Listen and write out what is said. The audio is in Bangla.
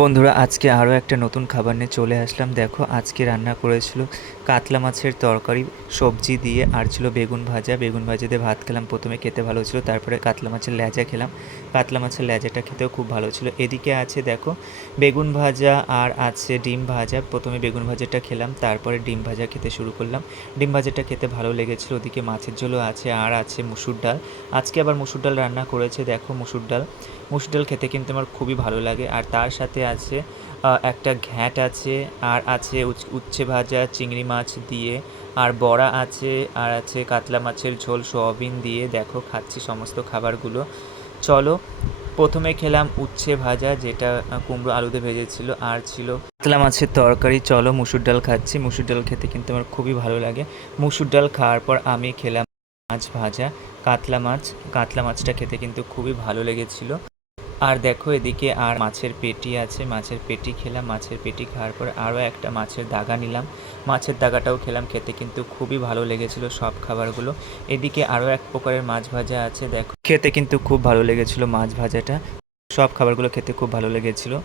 বন্ধুরা আজকে আরও একটা নতুন খাবার নিয়ে চলে আসলাম। দেখো আজকে রান্না করেছিল কাতলা মাছের তরকারি সবজি দিয়ে, আর ছিল বেগুন ভাজা। বেগুন ভাজা দিয়ে ভাত খেলাম, প্রথমে খেতে ভালো ছিল, তারপরে কাতলা মাছের লেজা খেলাম। কাতলা মাছের লেজাটা খেতেও খুব ভালো ছিল। এদিকে আছে দেখো বেগুন ভাজা আর আছে ডিম ভাজা। প্রথমে বেগুন ভাজাটা খেলাম, তারপরে ডিম ভাজা খেতে শুরু করলাম। ডিম ভাজাটা খেতে ভালো লেগেছিলো। ওদিকে মাছের ঝোলও আছে, আর আছে মুসুর ডাল। আজকে আবার মুসুর ডাল রান্না করেছে। দেখো মুসুর ডাল, মুসুর ডাল খেতে কিন্তু আমার খুবই ভালো লাগে। আর তার সাথে আছে একটা ঘ্যাঁট আছে, আর আছে উচ্ছে ভাজা চিংড়ি মাছ দিয়ে, আর বড়া আছে, আর আছে কাতলা মাছের ঝোল সোয়াবিন দিয়ে। দেখো খাচ্ছি সমস্ত খাবারগুলো। চলো, প্রথমে খেলাম উচ্ছে ভাজা, যেটা কুমড়ো আলুতে ভেজেছিল, আর ছিল কাতলা মাছের তরকারি। চলো মুসুর ডাল খাচ্ছি। মুসুর ডাল খেতে কিন্তু আমার খুবই ভালো লাগে। মুসুর ডাল খাওয়ার পর আমি খেলাম মাছ ভাজা, কাতলা মাছ। কাতলা মাছটা খেতে কিন্তু খুবই ভালো লেগেছিলো। আর দেখো এদিকে আর মাছের পেটি আছে, মাছের পেটি খেলাম। মাছের পেটি খাওয়ার পর আরও একটা মাছের দাগা নিলাম, মাছের দাগাটাও খেলাম। খেতে কিন্তু খুবই ভালো লেগেছিলো সব খাবারগুলো। এদিকে আরও এক প্রকারের মাছ ভাজা আছে, দেখো খেতে কিন্তু খুব ভালো লেগেছিলো মাছ ভাজাটা। সব খাবারগুলো খেতে খুব ভালো লেগেছিলো।